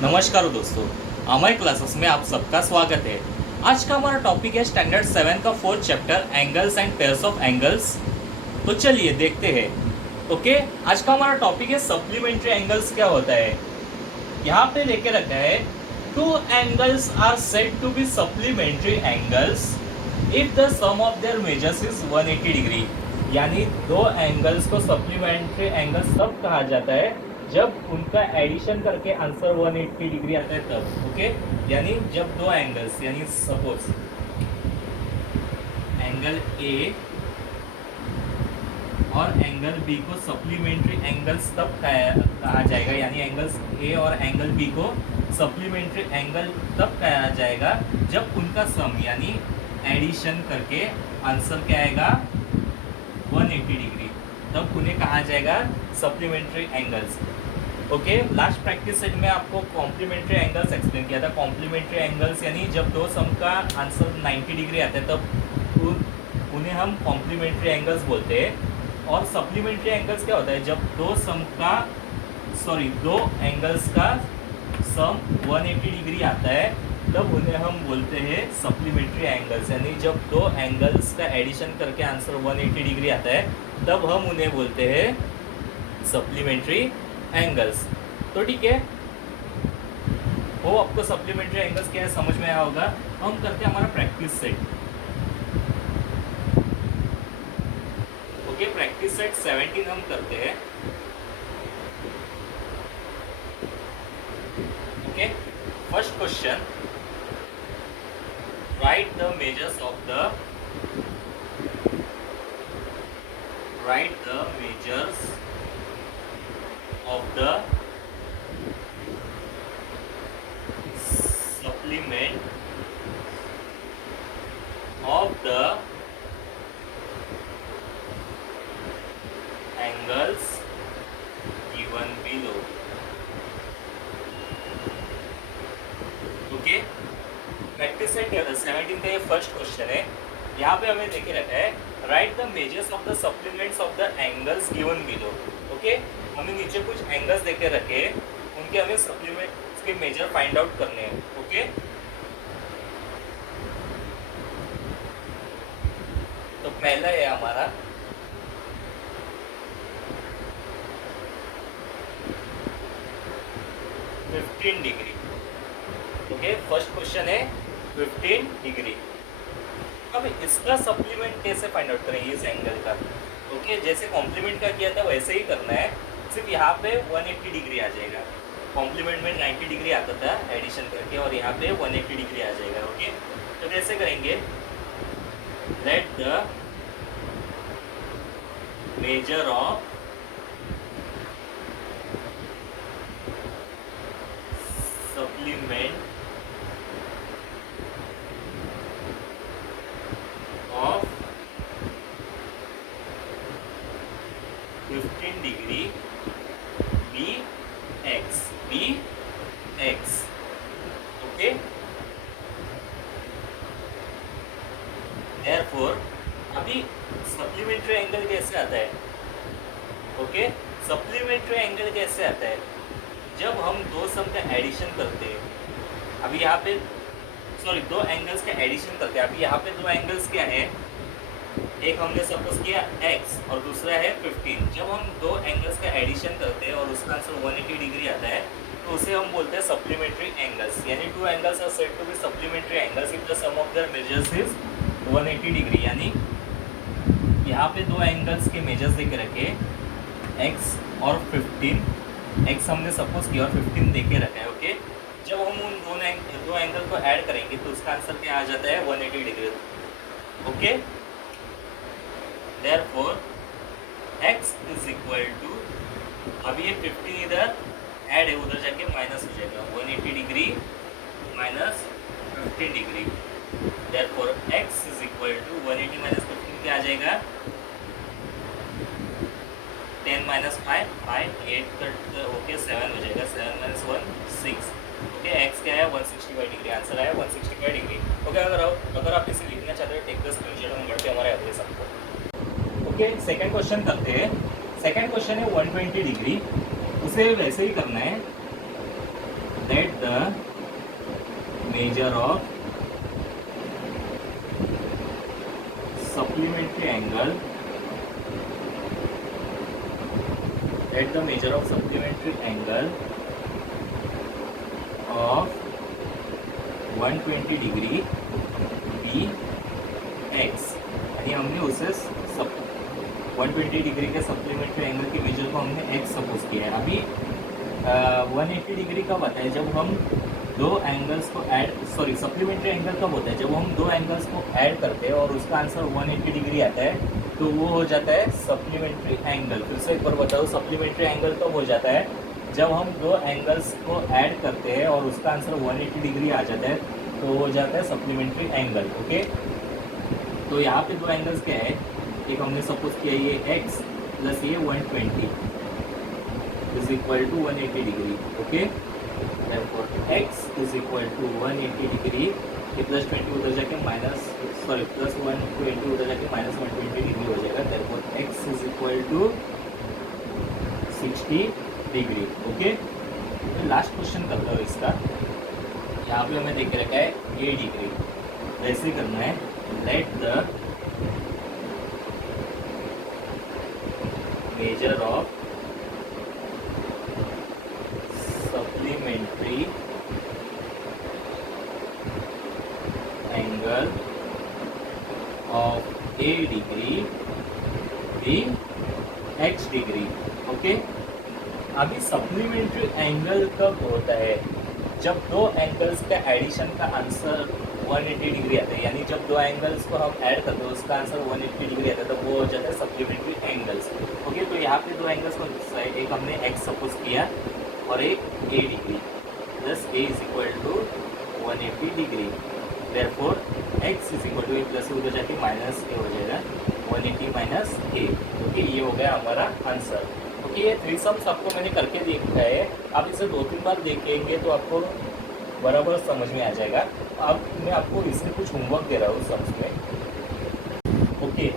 नमस्कार दोस्तों, अमय क्लासेस में आप सबका स्वागत है। आज का हमारा टॉपिक है स्टैंडर्ड 7 का 4th chapter angles and pairs of angles. तो चलिए देखते हैं। ओके, आज का हमारा टॉपिक है सप्लीमेंट्री एंगल्स क्या होता है। यहाँ पे लेके रखा है two angles are said to be supplementary angles if the sum of their measures is 180 degree. यानी दो एंगल्स को सप्लीमेंट्री एंगल्स तब कहा जाता है जब उनका एडिशन करके आंसर 180 डिग्री आता है तब। ओके, यानी जब दो एंगल्स यानी सपोज एंगल ए और एंगल बी को सप्लीमेंट्री एंगल्स तब कहा जाएगा, यानी एंगल्स ए और एंगल बी को सप्लीमेंट्री एंगल तब कहा जाएगा जब उनका सम यानी एडिशन करके आंसर क्या आएगा 180 डिग्री, तब उन्हें कहा जाएगा supplementary angles. Okay, last practice set में आपको कॉम्प्लीमेंट्री एंगल्स एक्सप्लेन किया था। कॉम्प्लीमेंट्री एंगल्स यानी जब दो सम का आंसर 90 डिग्री आता है तब उन्हें हम कॉम्प्लीमेंट्री एंगल्स बोलते हैं। और सप्लीमेंट्री एंगल्स क्या होता है जब दो एंगल्स का सम 180 डिग्री आता है तब उन्हें हम बोलते हैं सप्लीमेंट्री एंगल्स। यानी जब दो एंगल्स का एडिशन करके आंसर 180 डिग्री आता है तब हम उन्हें बोलते हैं सप्लीमेंट्री एंगल्स। तो ठीक है, वो आपको सप्लीमेंट्री एंगल्स क्या है समझ में आया होगा। हम करते हैं हमारा practice set. Okay, practice set 17 हम करते हैं। Okay, first question, right the measures of the of the supplement of the angles given below। Okay, practice set 17 का ये फर्स्ट क्वेश्चन है। यहाँ पे हमें देखे रखा है right the measures of the supplements of the angles given below. Okay, हमें नीचे कुछ एंगल्स देके रखे, उनके हमें सप्लीमेंट्स के मेजर फाइंड आउट करने हैं। ओके, तो पहला है हमारा 15 डिग्री। ओके, फर्स्ट क्वेश्चन है 15 डिग्री। अब इसका सप्लीमेंट कैसे फाइंड आउट करेंगे इस एंगल का। ओके, जैसे कॉम्प्लीमेंट का किया था वैसे ही करना है, सिर्फ यहाँ पे 180 डिग्री आ जाएगा। कॉम्प्लीमेंट में 90 डिग्री आता था एडिशन करके और यहाँ पे 180 डिग्री आ जाएगा। ओके, तो कैसे करेंगे, let the measure of supplement of 15 degree be x. Okay, therefore अभी सप्लीमेंट्री एंगल कैसे आता है। ओके, सप्लीमेंट्री एंगल कैसे आता है जब हम दो सम का एडिशन करते हैं। अभी यहाँ पे दो एंगल्स का एडिशन करते हैं। अभी यहाँ पे दो एंगल्स क्या है, एक हमने सपोज किया x और दूसरा है 15। जब हम दो एंगल्स का एडिशन करते हैं और उसका आंसर 180 डिग्री आता है तो उसे हम बोलते हैं सप्लीमेंट्री एंगल्स। यानी two angles are said to be supplementary angles if the sum of their measures is 180 degree. यानी यहाँ पे दो एंगल्स के मेजर्स देके रखे x और 15। x हमने सपोज किया और 15 देके रखा है। ओके, जब हम उन दो एंगल को ऐड करेंगे तो उसका आंसर क्या आ जाता है 180 degree. Okay, therefore x is equal to, अभी ये 15 इधर ऐड है उधर जाके माइनस हो जाएगा, 180 degree minus 15 degree. therefore x is equal to 180 minus 15 क्या आ जाएगा 10 माइनस 5 8 ओके 7 हो जाएगा, 7 माइनस 1 6। ओके, x क्या है 165 डिग्री, आंसर आया 165 डिग्री। ओके, अगर आप इसे लिखना चाहते हो टेक द स्क्रीनशॉट, हम बढ़ते हमारे अगले सबको। ओके, सेकंड क्वेश्चन करते हैं। सेकंड क्वेश्चन है 120 डिग्री, उसे वैसे ही करना है। Late the measure of supplementary angle at the measure of supplementary angle of 120 degree be x, यानी हमने उसे 120 डिग्री के सप्लीमेंट्री एंगल के मेजर को हमने एक्स सपोज किया है। अभी 180 डिग्री कब आता है, जब हम दो एंगल्स को सप्लीमेंट्री एंगल कब होता है, जब हम दो एंगल्स को ऐड करते हैं और उसका आंसर 180 डिग्री आता है, तो वो हो जाता है सप्लीमेंट्री एंगल। फिर से एक बार बताओ, सप्लीमेंट्री एंगल कब हो जाता है, जब हम दो एंगल्स को ऐड करते हैं और उसका आंसर 180 डिग्री आ जाता है, तो हो जाता है सप्लीमेंट्री एंगल। ओके, तो यहाँ पे दो एंगल्स क्या है, एक हमने सपोज किया ये x प्लस ये 120 is equal to 180 degree. Okay, therefore x is equal to 180 degree, ये प्लस 20 उधर जाके प्लस 120 उधर जाके माइनस 120 डिग्री हो जाएगा। therefore x is equal to 60 degree. Okay, तो लास्ट क्वेश्चन करते हो इसका, यहाँ पे हमें देख के रखा है a डिग्री, ऐसे करना है, late the measure of supplementary angle of a degree b x degree. Okay, अभी सप्लीमेंट्री एंगल कब होता है, जब दो एंगल्स का एडिशन का आंसर 180 डिग्री आता है, यानी जब दो एंगल्स को हम ऐड करते हैं उसका आंसर 180 डिग्री आता है, तो वो हो जाता है सप्लीमेंट्री एंगल्स। ओके, तो यहाँ पे दो एंगल्स को एक हमने x सपोज किया और एक a degree, plus a is equal to 180 degree. Therefore x is equal to a plus उधर जाके माइनस a हो जाएगा, 180 माइनस a। ओके, ये हो गया हमारा आंसर। ओके, ये थ्री सम्स आपको मैंने करके देखा है, आप इसे 2-3 बार देखेंगे तो आपको बराबर समझ में आ जाएगा। अब मैं आपको इसमें कुछ होमवर्क दे रहा हूँ सम्स में। ओके,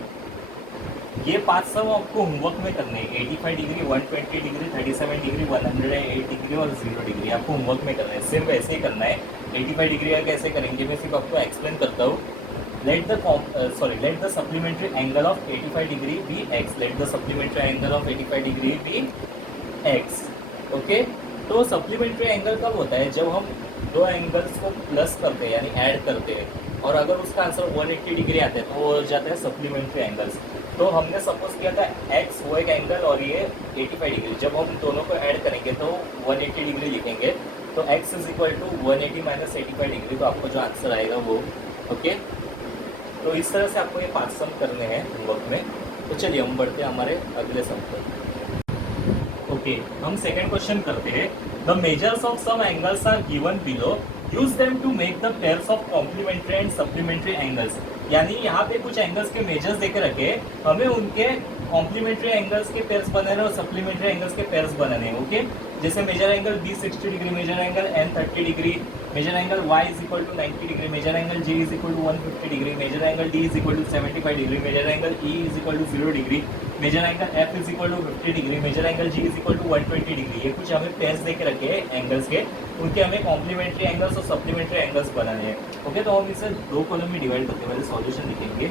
ये 5 सम आपको होमवर्क में करने हैं, 85 डिग्री, 120 डिग्री, 37 डिग्री, 108 डिग्री और 0 डिग्री आपको होमवर्क में करना है। सेम वैसे ही करना है। 85 डिग्री का कैसे करेंगे मैं सिर्फ आपको एक्सप्लेन करता हूँ। Let the supplementary angle of 85 degree be x, let the supplementary angle of 85 degree be x. Okay, तो सप्लीमेंट्री एंगल कब होता है, जब हम दो एंगल्स को प्लस करते हैं यानी ऐड करते हैं और अगर उसका आंसर 180 डिग्री आता है तो वो हो जाता है सप्लीमेंट्री एंगल्स। तो हमने सपोज किया था x वो एक एंगल और ये 85 डिग्री, जब हम दोनों को ऐड करेंगे तो 180 डिग्री लिखेंगे, तो x is equal to 180 minus 85 degree, तो आपको जो आंसर आएगा वो। ओके, तो इस तरह से आपको ये 5 सम करने हैं होमवर्क में। तो चलिए हम बढ़ते हैं हमारे अगले सम पर। ओके, हम सेकेंड क्वेश्चन करते हैं। The measures of some angles are given below, use them to make the pairs of complementary and supplementary angles. यानी यहाँ पे कुछ एंगल्स के मेजर्स देके रखे, हमें उनके कॉम्प्लीमेंट्री एंगल्स के पेयर्स बनाने और सप्लीमेंट्री एंगल्स के पेयर्स बनाने हैं। ओके, जैसे measure angle B 60 degree, measure angle N 30 degree, measure angle y is equal to 90 degree, measure angle g is equal to 150 degree, measure angle d is equal to 75 degree, measure angle e is equal to 0 degree, measure angle f is equal to 50 degree, measure angle g is equal to 120 degree. ये कुछ हमें pairs देके रखे हैं angles के, उनके हमें complementary angles और सप्लीमेंट्री एंगल्स बनाने हैं। ओके, तो हम इसे दो कॉलम में डिवाइड करते हैं, पहले सॉल्यूशन लिखेंगे।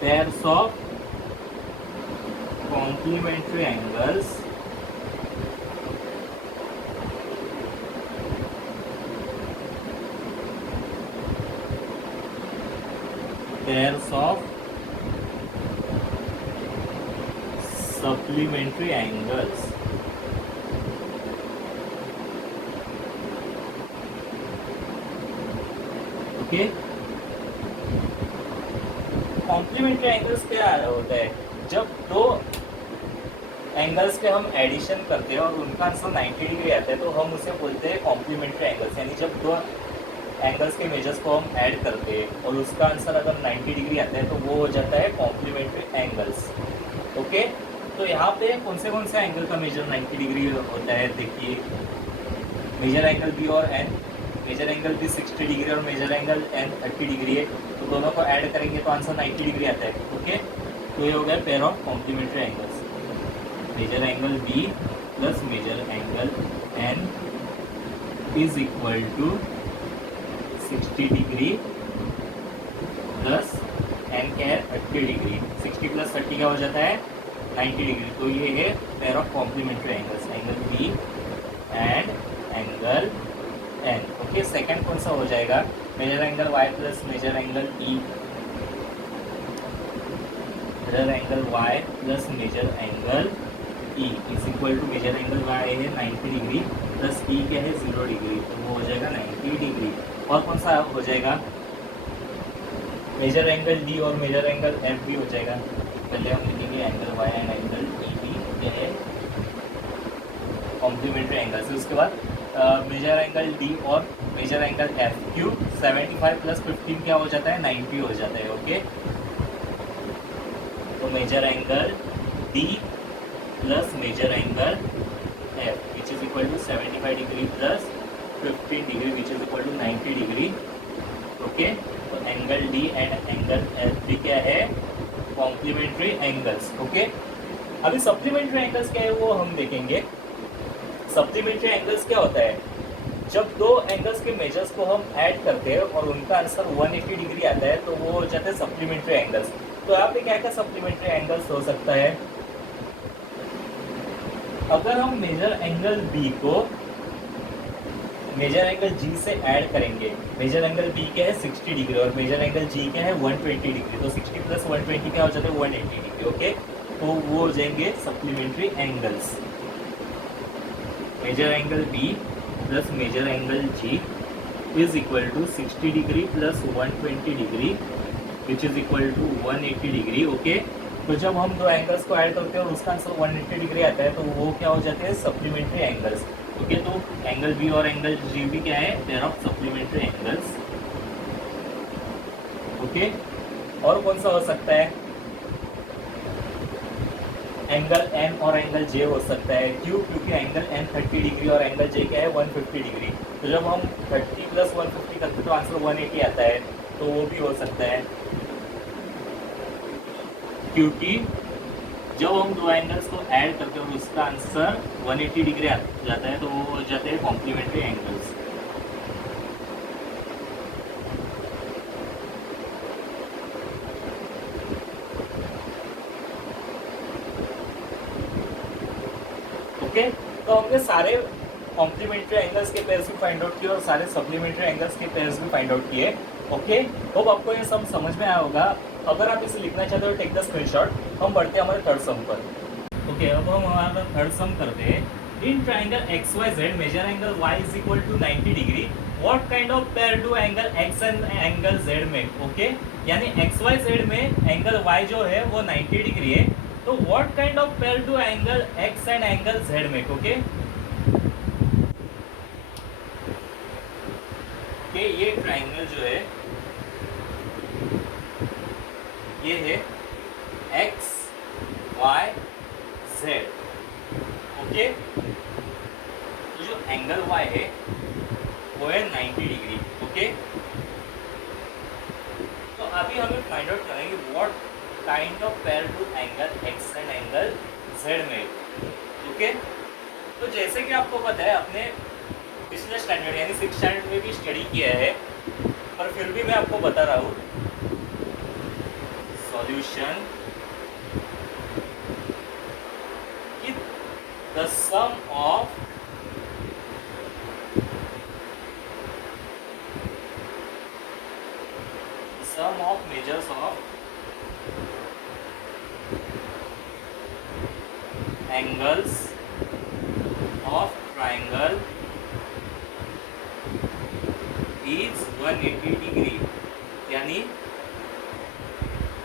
Pairs of complementary angles pairs of supplementary angles। ओके, कॉम्प्लीमेंट्री एंगल्स क्या होता है, जब दो एंगल्स के हम एडिशन करते हैं और उनका आंसर 90 डिग्री आता है तो हम उसे बोलते हैं कॉम्प्लीमेंट्री एंगल्स। यानी जब दो एंगल्स के मेजर्स को हम ऐड करते हैं और उसका आंसर अगर 90 डिग्री आता है तो वो हो जाता है कॉम्प्लीमेंट्री एंगल्स। ओके, तो यहाँ पे कौन से एंगल का मेजर 90 डिग्री होता है, देखिए मेजर एंगल बी और N, measure angle B 60 degree और मेजर एंगल एन 30 डिग्री है, तो दोनों को ऐड करेंगे तो आंसर 90 डिग्री आता है। ओके, तो ये हो गया pair of complementary angles. Measure angle B plus major angle N is equal to 60 degree plus N क्या है 30 डिग्री। 60 प्लस 30 क्या हो जाता है 90 डिग्री। तो ये है pair of complementary angles, angle B and angle N. Okay, second कौन सा हो जाएगा, measure angle Y plus major angle E, measure angle Y plus major angle E is equal to measure angle Y है 90 degree plus ई क्या है 0 degree, तो वो हो जाएगा 90 डिग्री। और कौन सा हो जाएगा, मेजर एंगल डी और मेजर एंगल एफ भी हो जाएगा। पहले हम लिखेंगे angle Y and angle E भी क्या है कॉम्प्लीमेंट्री एंगल्स है। उसके बाद मेजर एंगल डी और मेजर एंगल एफ, क्यों 75 प्लस 15 क्या हो जाता है 90 हो जाता है। ओके, तो major angle D plus major angle F which is equal to 75 degree plus 15 degree which is equal to 90 degree. Okay, तो angle D and angle F भी क्या है कॉम्प्लीमेंट्री एंगल्स। ओके, अभी सप्लीमेंट्री एंगल्स क्या है वो हम देखेंगे। सप्लीमेंट्री एंगल्स क्या होता है, जब दो एंगल्स के मेजर्स को हम ऐड करते हैं और उनका आंसर 180 डिग्री आता है तो वो हो जाते हैं सप्लीमेंट्री एंगल्स। तो यहाँ पे क्या क्या सप्लीमेंट्री एंगल्स हो सकता है, अगर हम मेजर एंगल बी को मेजर एंगल जी से ऐड करेंगे, मेजर एंगल बी क्या है 60 डिग्री और मेजर एंगल जी क्या है 120 डिग्री, तो 60 प्लस 120 क्या हो जाता है 180 डिग्री। ओके, तो वो हो जाएंगे supplementary angles. Measure angle B plus major angle G is equal to 60 degree plus 120 degree which is equal to 180 degree. Okay, तो जब हम दो एंगल्स को ऐड करते हैं और उसका आंसर 180 डिग्री आता है तो वो क्या हो जाते हैं सप्लीमेंट्री एंगल्स। ओके, तो एंगल बी और एंगल जी भी क्या है pair of supplementary angles. Okay, और कौन सा हो सकता है, एंगल एन और एंगल जे हो सकता है। क्यों, क्योंकि एंगल एन 30 डिग्री और एंगल जे क्या है 150 डिग्री। तो जब हम 30 प्लस 150 करते हैं तो आंसर 180 आता है, तो वो भी हो सकता है। क्योंकि जब हम दो एंगल्स को ऐड करते हैं और उसका आंसर 180 डिग्री आ जाता है तो वो हो जाते हैं कॉम्प्लीमेंट्री एंगल्स। ओके, तो हमने सारे कॉम्प्लीमेंट्री एंगल्स के पेयर्स भी फाइंड आउट किए और सारे सप्लीमेंट्री एंगल्स के पेयर्स भी फाइंड आउट किए। ओके, होप आपको ये सब समझ में आया होगा। अगर आप इसे लिखना चाहते हो टेक द स्क्रीनशॉट। हम बढ़ते हैं हमारे थर्ड सम पर। ओके, अब हम हमारा थर्ड सम करते हैं। In triangle X Y Z measure angle Y is equal to 90 degree, what kind of pair do angle X and angle Z make. Okay, यानी एक्स वाई जेड में angle Y जो है वो 90 degree है, तो what kind of pair do angle X and angle Z make. Okay, ये triangle जो है ये है एक्स वाई जेड। ओके, तो जो एंगल वाई है वो है 90 डिग्री। ओके, तो अभी हमें फाइंड आउट करेंगे what kind of pair to angle X and angle Z में। ओके, तो जैसे कि आपको पता है अपने पिछले स्टैंडर्ड यानी 6th स्टैंडर्ड में भी स्टडी किया है, पर फिर भी मैं आपको बता रहा हूँ। सॉल्यूशन कि the sum of measures of angles of triangle is 180 degree. यानी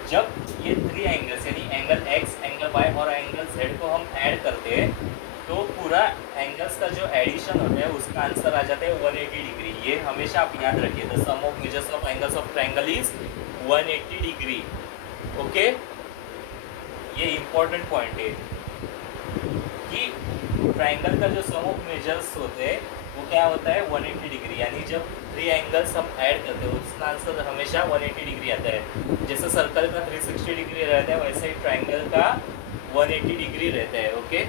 जब ये थ्री एंगल्स यानी एंगल एक्स, एंगल वाई और एंगल जेड को हम ऐड करते हैं तो पूरा एंगल्स का जो एडिशन होता है उसका आंसर आ जाता है 180 डिग्री। ये हमेशा आप याद रखिए, the sum of measures of angles of triangle is 180 degree. Okay, ये इंपॉर्टेंट पॉइंट है कि ट्राइंगल का जो सम ऑफ मेजर्स होते हैं वो क्या होता है 180 डिग्री। यानी जब थ्री एंगल्स हम ऐड करते हैं उसका आंसर हमेशा 180 डिग्री आता है। जैसे सर्कल का 360 डिग्री रहता है वैसे ही ट्राइंगल का 180 डिग्री रहता है। ओके,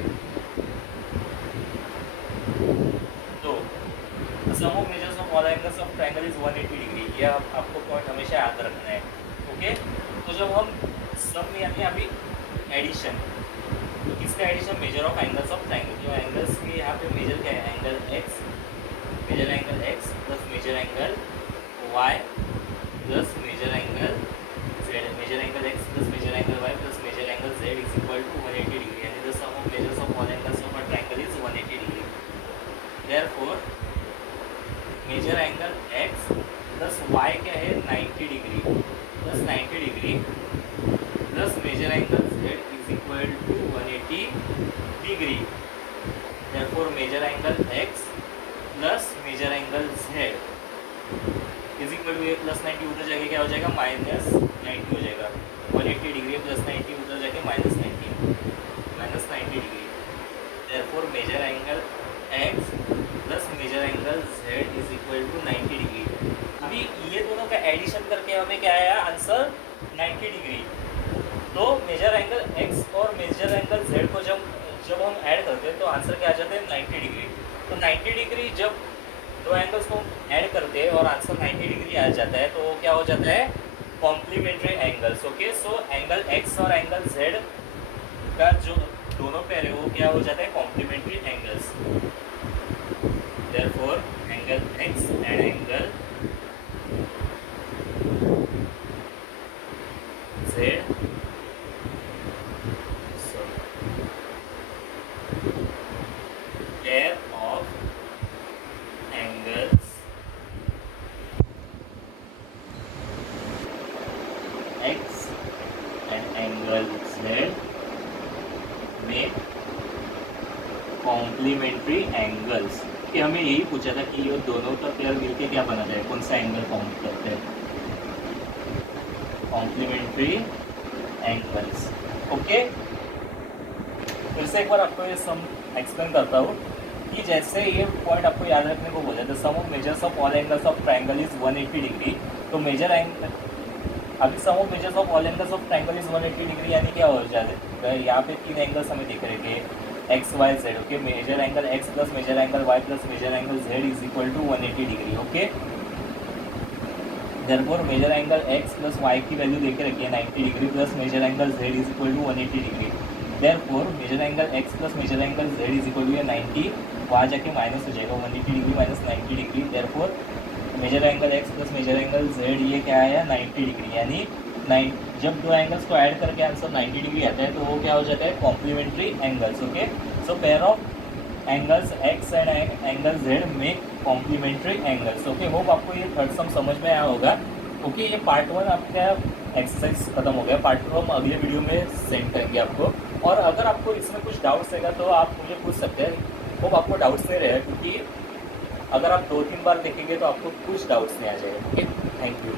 तो sum of measures of all angles of triangle is 180 degree. ये आपको पॉइंट हमेशा याद रखना है। ओके, तो जब हम सम यानी अभी एडिशन, तो किसका addition? Measure of angles of triangle. जो एंगल्स के यहाँ पे मेजर क्या है? Angle X, measure angle X plus major angle Y plus major angle Z. Measure angle X plus major angle Y plus major angle Z is equal to 180 degree. यानी the sum of measures of all angles of a triangle is 180 degree. Therefore measure angle X plus Y क्या है? 90 degree plus 90 degree plus major angle Z is equal to 180 degree. Therefore measure angle X plus major angle Z is equal to, ये plus 90 उधर जाके क्या हो जाएगा? Minus 90 हो जाएगा। 180 डिग्री प्लस 90 उधर जाके minus 90 degree. Therefore measure angle X plus major angle Z is equal to 90 degree. अभी ये दोनों का एडिशन करके हमें क्या आया? Answer 90 degree. तो मेजर एंगल एक्स और मेजर एंगल जेड को जब हम ऐड करते हैं तो आंसर क्या आ जाता है? 90 डिग्री। तो 90 डिग्री जब दो एंगल्स को ऐड करते हैं और आंसर 90 डिग्री आ जाता है, तो वो क्या हो जाता है? Complementary angles. Okay, so angle X और एंगल जेड का जो दोनों पेयर है वो क्या हो जाता है? Complementary angles. Therefore angle X and angle Z pair of angles x and angle z में कॉम्प्लीमेंट्री एंगल्स। कि हमें यही पूछा था कि ये दोनों का पेयर मिलके क्या बनाता है? कौन सा एंगल फॉर्म करते हैं? Complementary angles. ओके, फिर से एक बार आपको ये सम एक्सप्लेन करता हूँ कि जैसे ये पॉइंट आपको याद रखने को बोला था, sum of measures of all angles of triangle is 180 degree. तो मेजर एंगल, अभी sum of measures of all angles of triangle is 180 degree यानी क्या हो जाता है? यहाँ पे तीन एंगल्स हमें दिख रहे थे, X Y Z. Okay, measure angle X plus major angle Y plus major angle Z is equal to 180 degree. Okay, therefore measure angle X plus Y की वैल्यू लेके रखिए 90 degree plus major angle Z is equal to 180 degree. Therefore measure angle X plus major angle Z is equal to 90, वहाँ जाके minus हो जाएगा 180 degree minus 90 degree. Therefore measure angle X plus major angle Z ये क्या आया? 90 degree. यानी जब दो एंगल्स को ऐड करके आंसर 90 डिग्री आता है तो वो क्या हो जाता है? Complementary angles. Okay, so pair of angles X and angle Z make complementary angles. Okay, hope आपको ये थर्ड सम समझ में आया होगा। ओके, ये पार्ट 1 आपका एक्सरसाइज खत्म हो गया। पार्ट 2 हम अगले वीडियो में सेंड करेंगे आपको। और अगर आपको इसमें कुछ डाउट्स रहेगा तो आप मुझे पूछ सकते हैं। होप आपको डाउट्स नहीं रहेगा, क्योंकि अगर आप 2-3 बार देखेंगे तो आपको कुछ डाउट्स नहीं आ जाएगा। Okay, thank you.